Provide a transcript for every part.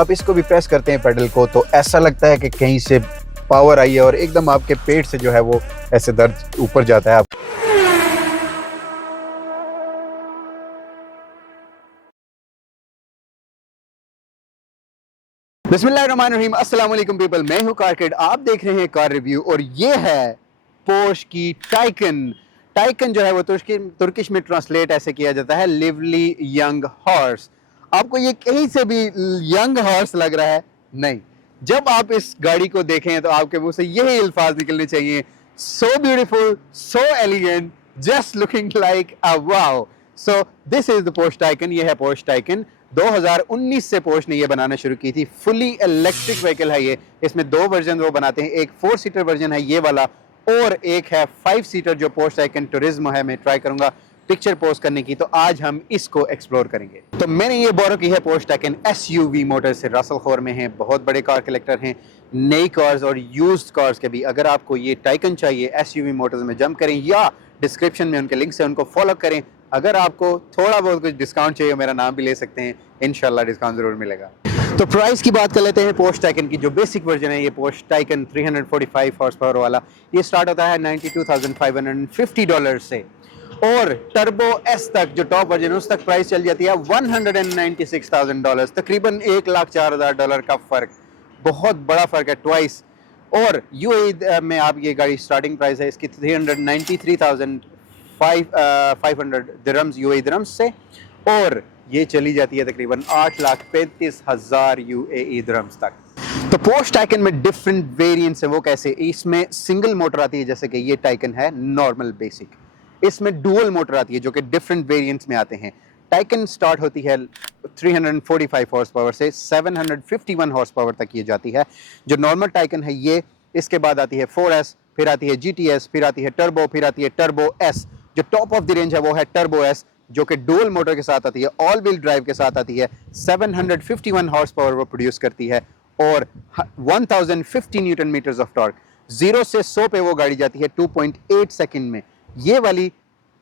आप इसको भी प्रेस करते हैं पेडल को तो ऐसा लगता है कि कहीं से पावर आई है और एकदम आपके पेट से जो है वो ऐसे दर्द ऊपर जाता है। बिस्मिल्लाहिर्रहमानिर्रहीम, अस्सलाम वालेकुम पीपल, मैं हूं कारकिड, आप देख रहे हैं कार रिव्यू और ये है पोर्श की टाइकन। टाइकन जो है वो तुर्किश में ट्रांसलेट ऐसे किया जाता है लिवली यंग हॉर्स। आपको ये कहीं से भी यंग हॉर्स लग रहा है? नहीं। जब आप इस गाड़ी को देखें तो आपके मुंह से यही अल्फाज निकलने चाहिए, so beautiful, so elegant, just looking like a wow. So this is the Porsche tycoon. ये है पोर्श टाइकन। 2019 से पोर्श ने ये बनाना शुरू की थी। फुली इलेक्ट्रिक व्हीकल है ये। इसमें दो वर्जन वो बनाते हैं, एक 4 सीटर वर्जन है ये वाला और एक है 5 सीटर जो पोर्श टाइकन टूरिज्म है। मैं ट्राई करूंगा पिक्चर पोस्ट करने की, तो आज हम इसको एक्सप्लोर करेंगे। तो मैंने ये बोरो की है पोर्श टाइकन SUV मोटर से। रसल खौर में है, बहुत बड़े कार कलेक्टर हैं, नई कार्स और यूज्ड कार्स के भी। अगर आपको ये टाइकन चाहिए SUV मोटर्स में जंप करें या डिस्क्रिप्शन में उनके लिंक्स है उनको फॉलो करें। अगर आपको थोड़ा बहुत कुछ डिस्काउंट चाहिए मेरा नाम भी ले सकते हैं, इंशाल्लाह डिस्काउंट जरूर मिलेगा। तो प्राइस की बात कर लेते हैं। पोर्श टाइकन की जो बेसिक वर्जन है, ये पोर्श टाइकन 345 हॉर्स पावर वाला, ये स्टार्ट होता है $92,550 से और टर्बो S तक जो टॉप वर्जन है उस तक प्राइस चल जाती है $196,000, तकरीबन $1,04,000 का फर्क। बहुत बड़ा फर्क है, ट्वाइस। और UAE में आप ये गाड़ी स्टार्टिंग प्राइस है इसकी 393,500 दिरहम्स UAE दिरहम्स से, और ये चली जाती है तकरीबन 8,35,000 UAE दिरहम्स तक। तो पोर्श टाइकन में डिफरेंट वेरिएंट्स हैं। वो कैसे? इसमें सिंगल मोटर आती है, जैसे कि ये टाइकन है नॉर्मल बेसिक। इसमें डुअल मोटर आती है जो कि डिफरेंट वेरिएंट्स में आते हैं। टाइकन स्टार्ट होती है 345 हॉर्स पावर से 751 हॉर्स पावर तक ये जाती है जो नॉर्मल टाइकन है ये। इसके बाद आती है 4S, फिर आती है GTS, फिर आती है टर्बो, फिर आती है टर्बो S। जो टॉप ऑफ द रेंज है वो है टर्बो S जो कि डुअल मोटर के साथ आती है, ऑल व्हील ड्राइव के साथ आती है। 751 हॉर्स पावर वो प्रोड्यूस करती है और 1050 न्यूटन मीटर्स ऑफ टॉर्क। 0 से 100 पे वो गाड़ी जाती है 2.8 सेकंड में। ये वाली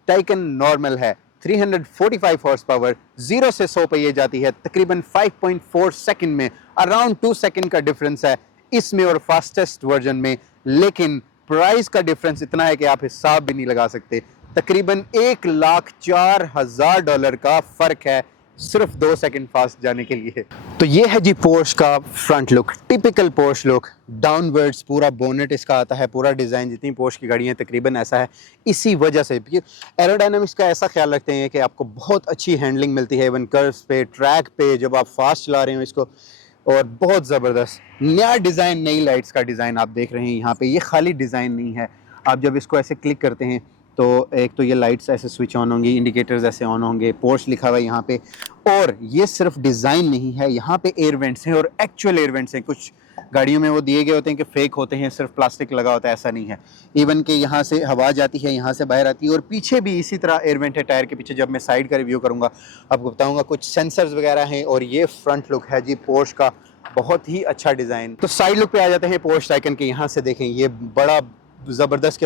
टाइकन नॉर्मल है 345 हॉर्स पावर, 0 से 100 पे ये जाती है तकरीबन 5.4 सेकंड में। अराउंड 2 सेकंड का डिफरेंस है इसमें और फास्टेस्ट वर्जन में, लेकिन प्राइस का डिफरेंस इतना है कि आप हिसाब भी नहीं लगा सकते। तकरीबन $1,04,000 का फर्क है सिर्फ 2 सेकंड फास्ट जाने के लिए। तो ये है जी पोर्श का front look, typical Porsche look. Downwards पूरा बोनेट इसका आता है, पूरा डिज़ाइन जितनी पोर्श की गाड़ियाँ तकरीबन ऐसा है। इसी वजह से एरोडायनामिक्स का ऐसा ख्याल रखते हैं कि आपको बहुत अच्छी हैंडलिंग मिलती है इवन कर्व्स पे, ट्रैक पे, जब आप फास्ट चला रहे हो इसको। और बहुत ज़बरदस्त नया डिज़ाइन, नई लाइट्स का डिज़ाइन आप देख रहे हैं यहाँ पे। ये खाली डिज़ाइन नहीं है, आप जब इसको ऐसे क्लिक करते हैं तो एक तो ये लाइट्स ऐसे स्विच ऑन होंगी, इंडिकेटर्स ऐसे ऑन होंगे, पोर्श लिखा हुआ है यहाँ पे। और ये सिर्फ डिज़ाइन नहीं है, यहाँ पे एयर वेंट्स हैं और एक्चुअल एयर वेंट्स हैं। कुछ गाड़ियों में वो दिए गए होते हैं कि फेक होते हैं, सिर्फ प्लास्टिक लगा होता है, ऐसा नहीं है। इवन कि यहाँ से हवा जाती है, यहाँ से बाहर आती है। और पीछे भी इसी तरह एयर वेंट है टायर के पीछे। जब मैं साइड का रिव्यू करूँगा आपको बताऊँगा, कुछ सेंसर्स वगैरह हैं। और ये फ्रंट लुक है जी पोर्श का, बहुत ही अच्छा डिज़ाइन। तो साइड लुक पे आ जाते हैं पोर्श टाइकन के। यहाँ से देखें, ये बड़ा ज़बरदस्त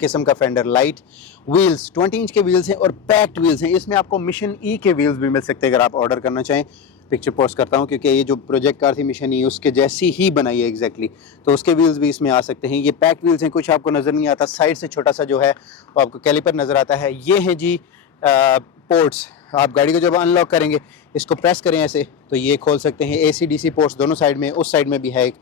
किस्म का फेंडर, लाइट व्हील्स, 20 इंच के व्हील्स हैं और पैक्ड व्हील्स हैं। इसमें आपको मिशन E के व्हील्स भी मिल सकते हैं अगर आप ऑर्डर करना चाहें। पिक्चर पोस्ट करता हूँ क्योंकि ये जो प्रोजेक्ट कार थी मिशन E उसके जैसी ही बनाई है एग्जैक्टली, तो उसके व्हील्स भी इसमें आ सकते हैं। ये पैक्ड व्हील्स हैं, कुछ आपको नज़र नहीं आता। साइड से छोटा सा जो है वो आपको कैलिपर नज़र आता है। ये है जी पोर्ट्स। आप गाड़ी को जब अनलॉक करेंगे इसको प्रेस करें ऐसे तो ये खोल सकते हैं। AC DC पोर्ट्स दोनों साइड में, उस साइड में भी है एक।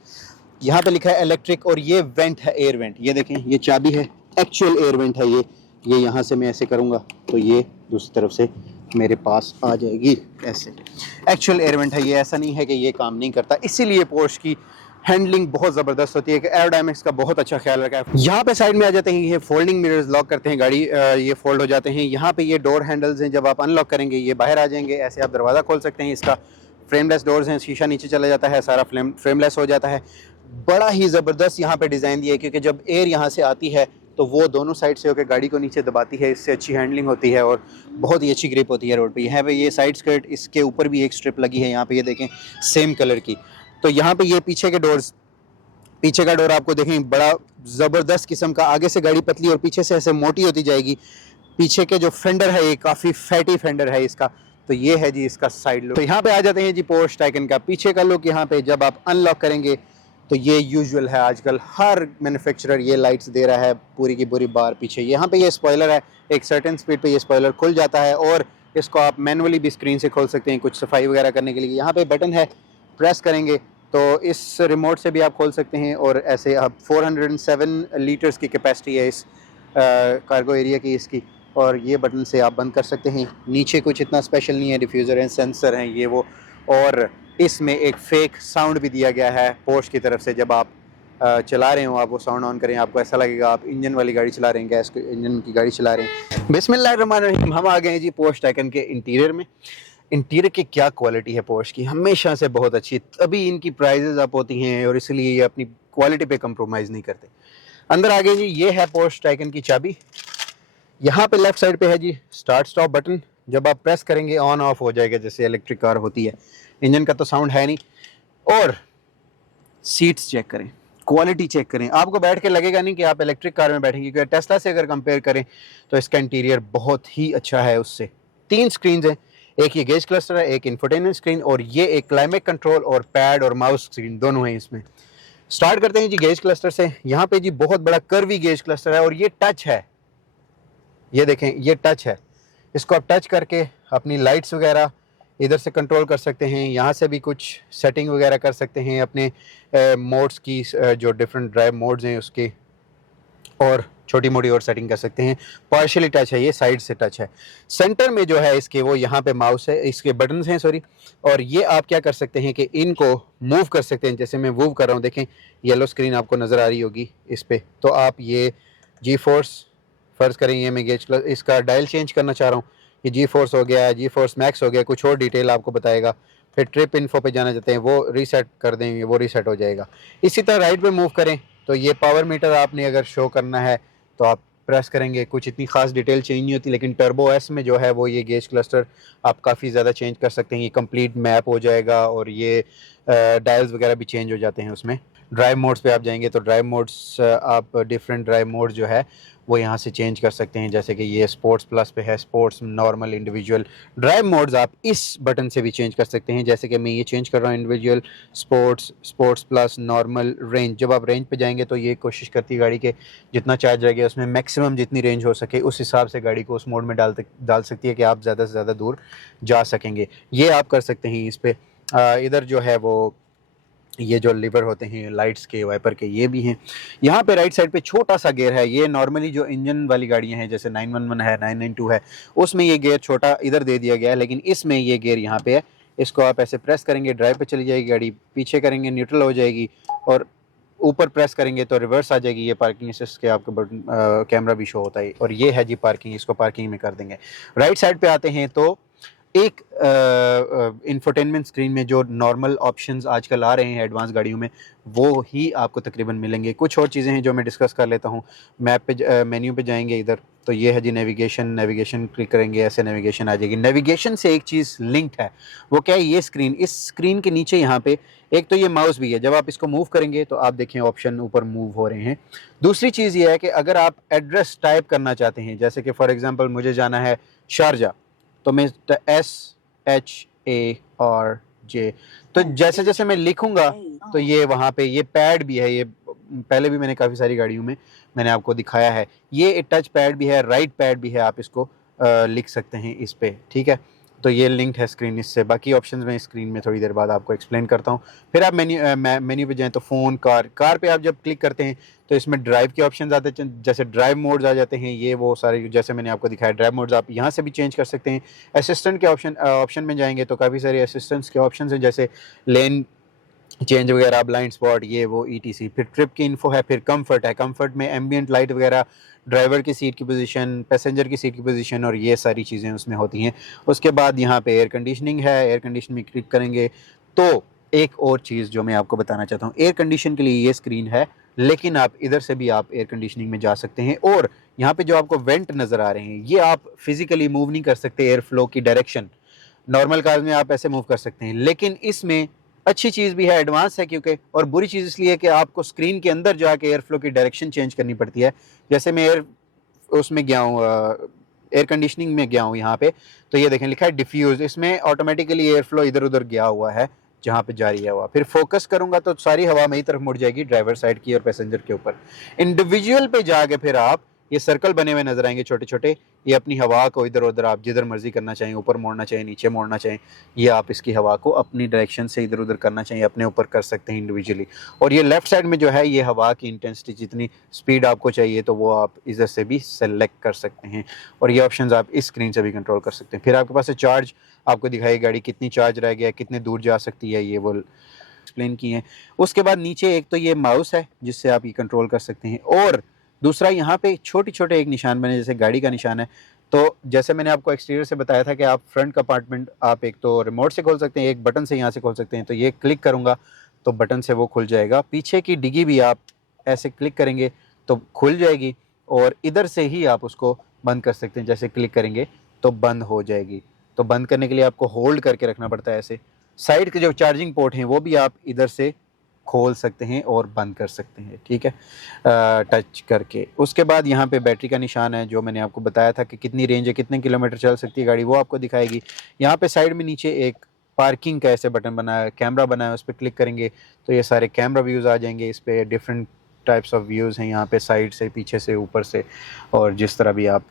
यहाँ पे लिखा है इलेक्ट्रिक और ये वेंट है, एयर वेंट। ये देखें, ये चाबी है, एक्चुअल एयर वेंट है ये। यहाँ से मैं ऐसे करूँगा तो ये दूसरी तरफ से मेरे पास आ जाएगी ऐसे। एक्चुअल एयर वेंट है ये, ऐसा नहीं है कि ये काम नहीं करता। इसीलिए पोर्श की हैंडलिंग बहुत ज़बरदस्त होती है कि एरोडायनामिक्स का बहुत अच्छा ख्याल रखा है। यहाँ पे साइड में आ जाते हैं, ये फोल्डिंग मिरर्स, लॉक करते हैं गाड़ी, ये फोल्ड हो जाते हैं। यहाँ पे ये डोर हैंडल्स हैं, जब आप अनलॉक करेंगे ये बाहर आ जाएंगे, ऐसे आप दरवाज़ा खोल सकते हैं। इसका फ्रेमलेस डोर्स हैं, शीशा नीचे चला जाता है, सारा फ्रेमलेस हो जाता है। बड़ा ही ज़बरदस्त यहाँ पे डिज़ाइन दिया है क्योंकि जब एयर यहाँ से आती है तो वो दोनों साइड से होकर गाड़ी को नीचे दबाती है। इससे अच्छी हैंडलिंग होती है और बहुत ही अच्छी ग्रिप होती है रोड पे। यहाँ पे ये साइड स्कर्ट, इसके ऊपर भी एक स्ट्रिप लगी है यहाँ पे, ये देखें सेम कलर की। तो यहाँ पे ये पीछे के डोर्स, पीछे का डोर आपको देखें बड़ा ज़बरदस्त किस्म का। आगे से गाड़ी पतली और पीछे से ऐसे मोटी होती जाएगी। पीछे के जो फेंडर है ये काफ़ी फैटी फेंडर है इसका, तो ये है जी इसका साइड लुक। तो यहाँ पे आ जाते हैं जी पोर्श टाइकन का पीछे का लुक। यहाँ पे जब आप अनलॉक करेंगे तो ये यूजुअल है, आजकल हर मैन्युफैक्चरर ये लाइट्स दे रहा है पूरी की पूरी बार पीछे। यहाँ पे ये स्पॉइलर है, एक सर्टेन स्पीड पे ये स्पॉइलर खुल जाता है और इसको आप मैनुअली भी स्क्रीन से खोल सकते हैं कुछ सफाई वगैरह करने के लिए। यहाँ पे बटन है, प्रेस करेंगे तो इस रिमोट से भी आप खोल सकते हैं। और ऐसे आप 407 लीटर्स की कैपेसिटी है इस कार्गो एरिया की इसकी, और ये बटन से आप बंद कर सकते हैं। नीचे कुछ इतना स्पेशल नहीं है, डिफ्यूज़र हैं, सेंसर हैं, ये वो। और इसमें एक फेक साउंड भी दिया गया है पोर्श की तरफ से। जब आप चला रहे हो, आप वो साउंड ऑन करें, आपको ऐसा लगेगा आप इंजन वाली गाड़ी चला रहे हैं, गैस इंजन की गाड़ी चला रहे हैं। बिस्मिल्लाहिर्रहमानिर्रहीम, हम आ गए हैं जी पोर्श टाइकन के इंटीरियर में। इंटीरियर की क्या क्वालिटी है पोर्श की, हमेशा से बहुत अच्छी। तभी इनकी प्राइजेज अप होती हैं और इसलिए ये अपनी क्वालिटी पे कंप्रोमाइज़ नहीं करते। अंदर आ गए जी, ये है पोर्श टाइकन की चाबी। यहाँ पे लेफ्ट साइड पे है जी स्टार्ट स्टॉप बटन। जब आप प्रेस करेंगे ऑन ऑफ हो जाएगा जैसे इलेक्ट्रिक कार होती है। इंजन का तो साउंड है नहीं। और सीट्स चेक करें, क्वालिटी चेक करें, आपको बैठ के लगेगा नहीं कि आप इलेक्ट्रिक कार में बैठेंगे, क्योंकि टेस्ला से अगर कंपेयर करें तो इसका इंटीरियर बहुत ही अच्छा है उससे। 3 स्क्रीन हैं, एक ये गेज क्लस्टर है, एक इंफोटेनमेंट स्क्रीन, और ये एक क्लाइमेट कंट्रोल और पैड और माउस स्क्रीन दोनों हैं इसमें। स्टार्ट करते हैं जी गेज क्लस्टर से। यहाँ पे जी बहुत बड़ा कर्वी गेज क्लस्टर है और ये टच है, ये देखें ये टच है। इसको आप टच करके अपनी लाइट्स वगैरह इधर से कंट्रोल कर सकते हैं। यहाँ से भी कुछ सेटिंग वगैरह कर सकते हैं अपने मोड्स की, जो डिफरेंट ड्राइव मोड्स हैं उसके, और छोटी मोटी और सेटिंग कर सकते हैं। पार्शियली टच है, ये साइड से टच है। सेंटर में जो है इसके वो यहाँ पे माउस है, इसके बटन्स हैं सॉरी। और ये आप क्या कर सकते हैं कि इनको मूव कर सकते हैं। जैसे मैं मूव कर रहा हूँ, देखें येलो स्क्रीन आपको नज़र आ रही होगी इस पर। तो आप ये जी फोर्स, फ़र्ज़ करें ये मैं गेज इसका डायल चेंज करना चाह रहा हूँ, ये जी फोर्स हो गया, जी फोर्स मैक्स हो गया, कुछ और डिटेल आपको बताएगा। फिर ट्रिप इन्फो पे जाना चाहते हैं, वो रीसेट कर देंगे, वो रीसेट हो जाएगा। इसी तरह राइट पे मूव करें तो ये पावर मीटर आपने अगर शो करना है तो आप प्रेस करेंगे। कुछ इतनी खास डिटेल चेंज नहीं होती, लेकिन टर्बो एस में जो है वो ये गेज क्लस्टर आप काफ़ी ज़्यादा चेंज कर सकते हैं। ये कंप्लीट मैप हो जाएगा और ये डायल्स वगैरह भी चेंज हो जाते हैं उसमें। ड्राइव मोड्स पे आप जाएंगे तो ड्राइव मोड्स आप डिफरेंट ड्राइव मोड जो है वो यहाँ से चेंज कर सकते हैं। जैसे कि ये स्पोर्ट्स प्लस पे है, sports, normal, individual. Drive modes आप इस बटन से भी चेंज कर सकते हैं। जैसे कि मैं ये चेंज कर रहा हूँ individual, sports, sports plus, normal, range. जब आप रेंज पे जाएंगे तो ये कोशिश करती है गाड़ी के जितना चार्ज रहेगा उसमें मैक्सिमम जितनी रेंज हो सके उस हिसाब से गाड़ी को उस मोड में डाल सकती है कि आप ज़्यादा से ज़्यादा दूर जा सकेंगे। ये आप कर सकते हैं इस पर। इधर जो है वो ये जो लीवर होते हैं लाइट्स के, वाइपर के, ये भी हैं। यहाँ पे राइट साइड पे छोटा सा गेयर है। ये नॉर्मली जो इंजन वाली गाड़ियाँ हैं जैसे 911 है, 992 है, उसमें ये गेयर छोटा इधर दे दिया गया है, लेकिन इसमें ये गेयर यहाँ पे है। इसको आप ऐसे प्रेस करेंगे, ड्राइव पे चली जाएगी गाड़ी, पीछे करेंगे न्यूट्रल हो जाएगी, और ऊपर प्रेस करेंगे तो रिवर्स आ जाएगी। ये पार्किंग असिस्ट के आपको बटन, कैमरा भी शो होता है। और ये है जी पार्किंग, इसको पार्किंग में कर देंगे। राइट साइड पे आते हैं तो एक इंफोटेनमेंट स्क्रीन में जो नॉर्मल ऑप्शंस आजकल आ रहे हैं एडवांस गाड़ियों में वो ही आपको तकरीबन मिलेंगे। कुछ और चीज़ें हैं जो मैं डिस्कस कर लेता हूँ। मैप पे मेन्यू पे जाएंगे इधर तो ये है जी नेविगेशन क्लिक करेंगे, ऐसे नेविगेशन आ जाएगी। नेविगेशन से एक चीज़ लिंक्ड है, वो क्या है, ये स्क्रीन, इस स्क्रीन के नीचे यहाँ पे एक तो ये माउस भी है। जब आप इसको मूव करेंगे तो आप देखें ऑप्शन ऊपर मूव हो रहे हैं। दूसरी चीज़ ये है कि अगर आप एड्रेस टाइप करना चाहते हैं, जैसे कि फॉर एग्जांपल मुझे जाना है शारजा, तो मैं SHARJ, तो जैसे जैसे मैं लिखूंगा तो ये वहाँ पे ये पैड भी है। ये पहले भी मैंने काफ़ी सारी गाड़ियों में मैंने आपको दिखाया है। ये टच पैड भी है, राइट पैड भी है, आप इसको लिख सकते हैं इस पे, ठीक है। तो ये लिंक्ड है स्क्रीन इससे। बाकी ऑप्शंस मैं स्क्रीन में थोड़ी देर बाद आपको एक्सप्लेन करता हूँ। फिर आप मेन्यू पे जाएँ तो फ़ोन, कार पे आप जब क्लिक करते हैं तो इसमें ड्राइव के ऑप्शन आते हैं, जैसे ड्राइव मोड्स आ जाते हैं। ये वो सारे जैसे मैंने आपको दिखाया ड्राइव मोड्स आप यहाँ से भी चेंज कर सकते हैं। असिस्टेंट के ऑप्शन में जाएंगे तो काफ़ी सारे असिस्टेंट्स के ऑप्शन हैं, जैसे लेन चेंज वगैरह, ब्लाइंड स्पॉट, ये वो ETC। फिर ट्रिप की इन्फो है, फिर कंफर्ट है। कंफर्ट में एम्बियंट लाइट वगैरह, ड्राइवर की सीट की पोजीशन, पैसेंजर की सीट की पोजीशन, और ये सारी चीज़ें उसमें होती हैं। उसके बाद यहाँ पे एयर कंडीशनिंग है, एयर कंडीशनिंग में क्लिक करेंगे तो एक और चीज़ जो मैं आपको बताना चाहता हूँ, एयर कंडीशन के लिए ये स्क्रीन है, लेकिन आप इधर से भी आप एयर कंडीशनिंग में जा सकते हैं। और यहाँ पे जो आपको वेंट नज़र आ रहे हैं ये आप फिजिकली मूव नहीं कर सकते, एयर फ्लो की डायरेक्शन। नॉर्मल कार में आप ऐसे मूव कर सकते हैं, लेकिन इसमें अच्छी चीज़ भी है, एडवांस है क्योंकि, और बुरी चीज़ इसलिए कि आपको स्क्रीन के अंदर जाके एयर फ्लो की डायरेक्शन चेंज करनी पड़ती है। जैसे मैं एयर उसमें गया हूँ एयर कंडीशनिंग में गया हूँ यहाँ पे, तो ये देखें लिखा है डिफ्यूज, इसमें ऑटोमेटिकली एयर फ्लो इधर उधर गया हुआ है जहाँ पे जा रही है हवा। फिर फोकस करूंगा तो सारी हवा मेरी तरफ मुड़ जाएगी, ड्राइवर साइड की और पैसेंजर के ऊपर। इंडिविजुअल पे जाके फिर आप ये सर्कल बने हुए नजर आएंगे छोटे छोटे, ये अपनी हवा को इधर उधर आप जिधर मर्जी करना चाहें, ऊपर मोड़ना चाहें, नीचे मोड़ना चाहें, ये आप इसकी हवा को अपनी डायरेक्शन से इधर उधर करना चाहिए, अपने ऊपर कर सकते हैं इंडिविजुअली। और ये लेफ्ट साइड में जो है ये हवा की इंटेंसिटी, जितनी स्पीड आपको चाहिए तो वो आप इधर से भी सेलेक्ट कर सकते हैं, और ये ऑप्शंस आप इस स्क्रीन से भी कंट्रोल कर सकते हैं। फिर आपके पास चार्ज आपको दिखाई गाड़ी कितनी चार्ज रह गया, कितने दूर जा सकती है, ये वो एक्सप्लेन किए हैं। उसके बाद नीचे एक तो ये माउस है जिससे आप ये कंट्रोल कर सकते हैं, और दूसरा यहाँ पे छोटे छोटे एक निशान बने जैसे गाड़ी का निशान है। तो जैसे मैंने आपको एक्सटीरियर से बताया था कि आप फ्रंट कंपार्टमेंट आप एक तो रिमोट से खोल सकते हैं, एक बटन से यहाँ से खोल सकते हैं, तो ये क्लिक करूँगा तो बटन से वो खुल जाएगा। पीछे की डिग्गी भी आप ऐसे क्लिक करेंगे तो खुल जाएगी, और इधर से ही आप उसको बंद कर सकते हैं, जैसे क्लिक करेंगे तो बंद हो जाएगी। तो बंद करने के लिए आपको होल्ड करके रखना पड़ता है ऐसे। साइड के जो चार्जिंग पोर्ट हैं वो भी आप इधर से खोल सकते हैं और बंद कर सकते हैं, ठीक है, टच करके। उसके बाद यहाँ पे बैटरी का निशान है, जो मैंने आपको बताया था कि कितनी रेंज है, कितने किलोमीटर चल सकती है गाड़ी, वो आपको दिखाएगी। यहाँ पे साइड में नीचे एक पार्किंग का ऐसे बटन बना है, कैमरा बना है, उस पर क्लिक करेंगे तो ये सारे कैमरा व्यूज़ आ जाएंगे। इस पर डिफरेंट टाइप्स ऑफ व्यूज़ हैं यहाँ पे, साइड से, पीछे से, ऊपर से, और जिस तरह भी आप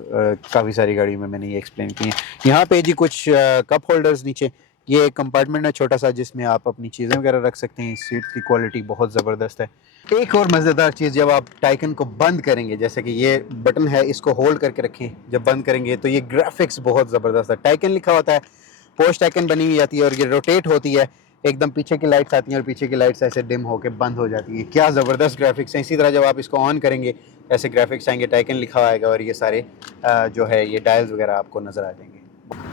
काफ़ी सारी गाड़ी में मैंने ये एक्सप्लेन की है। यहाँ पे जी कुछ कप होल्डर्स नीचे, ये एक कंपार्टमेंट है छोटा सा जिसमें आप अपनी चीज़ें वगैरह रख सकते हैं। सीट की क्वालिटी बहुत ज़बरदस्त है। एक और मज़ेदार चीज़, जब आप टाइकन को बंद करेंगे, जैसे कि ये बटन है, इसको होल्ड करके रखें, जब बंद करेंगे तो ये ग्राफिक्स बहुत ज़बरदस्त है। टाइकन लिखा होता है, पोर्श टाइकन बनी हुई आती है, और ये रोटेट होती है, एकदम पीछे की लाइट्स आती हैं और पीछे की लाइट्स ऐसे डिम होकर बंद हो जाती है। क्या ज़बरदस्त ग्राफिक्स हैं। इसी तरह जब आप इसको ऑन करेंगे ऐसे ग्राफिक्स आएंगे, टाइकन लिखा आएगा, और ये सारे जो है ये डायल्स वगैरह आपको नज़र आ जाएंगे।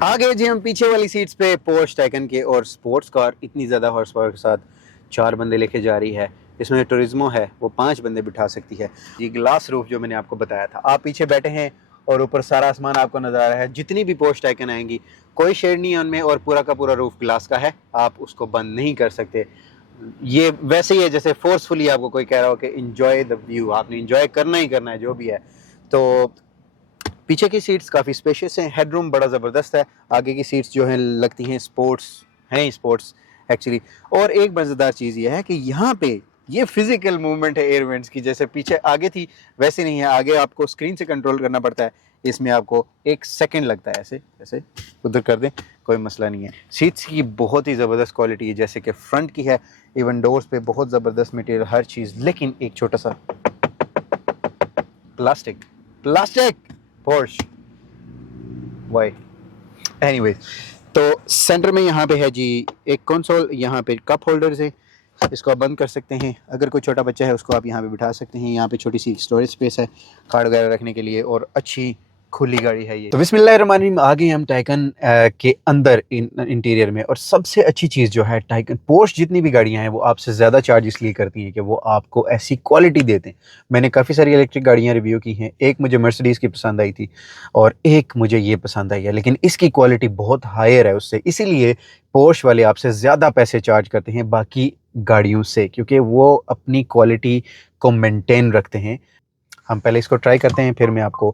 आगे जी हम पीछे वाली सीट्स पे पोर्श टाइकन के, और स्पोर्ट्स कार इतनी ज़्यादा हॉर्स पावर के साथ 4 बंदे लेके जा रही है। इसमें टूरिज्मो है वो 5 बंदे बिठा सकती है। ये ग्लास रूफ जो मैंने आपको बताया था, आप पीछे बैठे हैं और ऊपर सारा आसमान आपको नज़र आ रहा है। जितनी भी पोर्श टाइकन आएंगी कोई शेड नहीं है उनमें, और पूरा का पूरा रूफ ग्लास का है, आप उसको बंद नहीं कर सकते। ये वैसे ही है जैसे फोर्सफुली आपको कोई कह रहा हो कि इंजॉय द व्यू, आपने इंजॉय करना ही करना है जो भी है। तो पीछे की सीट्स काफ़ी स्पेशियस हैं, हेडरूम बड़ा ज़बरदस्त है। आगे की सीट्स जो हैं लगती हैं स्पोर्ट्स, हैं स्पोर्ट्स एक्चुअली। और एक मज़ेदार चीज़ ये है कि यहाँ पे ये फिजिकल मूवमेंट है एयर वेंट्स की, जैसे पीछे आगे थी वैसे नहीं है। आगे आपको स्क्रीन से कंट्रोल करना पड़ता है, इसमें आपको 1 सेकेंड लगता है, ऐसे ऐसे उधर कर दें कोई मसला नहीं है। सीट्स की बहुत ही ज़बरदस्त क्वालिटी है, जैसे कि फ्रंट की है, इवन डोर्स पे बहुत ज़बरदस्त मटेरियल, हर चीज़। लेकिन एक छोटा सा प्लास्टिक पोर्श वाई एनीवेज। तो सेंटर में यहाँ पे है जी एक कंसोल, यहाँ पे कप होल्डर्स है, इसको आप बंद कर सकते हैं। अगर कोई छोटा बच्चा है उसको आप यहाँ पे बिठा सकते हैं। यहाँ पे छोटी सी स्टोरेज स्पेस है कार्ड वगैरह रखने के लिए, और अच्छी खुली गाड़ी है ये। तो बिस्मिल्लाहिर्रहमानिर्रहीम, आ गए हम टाइकन के अंदर इंटीरियर में। और सबसे अच्छी चीज़ जो है, टाइकन पोर्श जितनी भी गाड़ियां हैं वो आपसे ज़्यादा चार्ज इसलिए करती हैं कि वो आपको ऐसी क्वालिटी देते हैं। मैंने काफ़ी सारी इलेक्ट्रिक गाड़ियां रिव्यू की हैं, एक मुझे मर्सिडीज़ की पसंद आई थी और एक मुझे ये पसंद आई है, लेकिन इसकी क्वालिटी बहुत हायर है उससे, इसीलिए पोर्श वाले आपसे ज़्यादा पैसे चार्ज करते हैं बाकी गाड़ियों से, क्योंकि वो अपनी क्वालिटी को मेंटेन रखते हैं। हम पहले इसको ट्राई करते हैं, फिर मैं आपको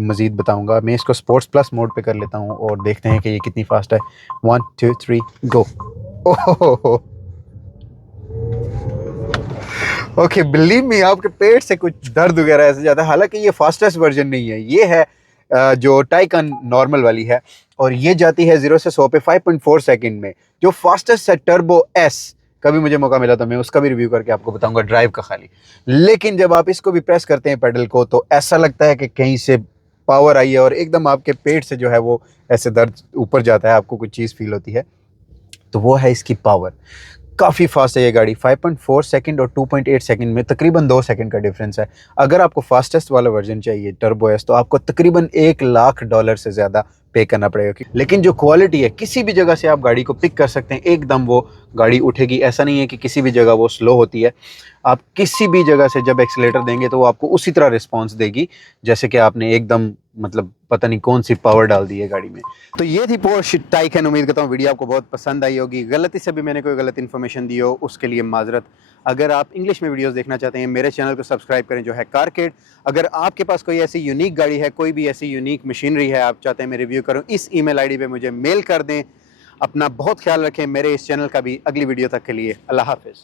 मज़ीद बताऊंगा। मैं इसको स्पोर्ट्स प्लस मोड पे कर लेता हूं और देखते हैं कि ये कितनी फास्ट है। 1 2 3 गो। ओहो, ओके, बिलीव मी, आपके पेट से कुछ दर्द वगैरह ऐसे जाता है। हालांकि ये फास्टेस्ट वर्जन नहीं है, ये है जो टाइकन नॉर्मल वाली है, और ये जाती है 0 से 100 पे 5.4 सेकंड में। जो फास्टेस्ट है टर्बो एस, कभी मुझे मौका मिला तो मैं उसका भी रिव्यू करके आपको बताऊंगा, ड्राइव का खाली। लेकिन जब आप इसको भी प्रेस करते हैं पेडल को, तो ऐसा लगता है कि कहीं से पावर आई है, और एकदम आपके पेट से जो है वो ऐसे दर्द ऊपर जाता है, आपको कुछ चीज़ फील होती है। तो वो है इसकी पावर। काफ़ी फास्ट है ये गाड़ी, 5.4 सेकंड और 2.8 सेकंड में तकरीबन 2 सेकंड का डिफरेंस है। अगर आपको फास्टेस्ट वाला वर्जन चाहिए टर्बो एस, तो आपको तकरीबन $1,00,000 से ज़्यादा पे करना पड़ेगा। लेकिन जो क्वालिटी है, किसी भी जगह से आप गाड़ी को पिक कर सकते हैं, एकदम वो गाड़ी उठेगी। ऐसा नहीं है कि किसी भी जगह वो स्लो होती है, आप किसी भी जगह से जब एक्सीलेटर देंगे तो वो आपको उसी तरह रिस्पॉन्स देगी जैसे कि आपने एकदम मतलब पता नहीं कौन सी पावर डाल दी है गाड़ी में। तो ये थी पोर्श टाइकन। उम्मीद करता हूँ वीडियो आपको बहुत पसंद आई होगी। गलती से भी मैंने कोई गलत इन्फॉर्मेशन दी हो उसके लिए माजरत। अगर आप इंग्लिश में वीडियोस देखना चाहते हैं मेरे चैनल को सब्सक्राइब करें जो है कारकिड। अगर आपके पास कोई ऐसी यूनिक गाड़ी है, कोई भी ऐसी यूनिक मशीनरी है आप चाहते हैं मैं रिव्यू करूं, इस ईमेल आईडी पे मुझे मेल कर दें। अपना बहुत ख्याल रखें। मेरे इस चैनल का भी अगली वीडियो तक के लिए अल्लाह हाफिज़।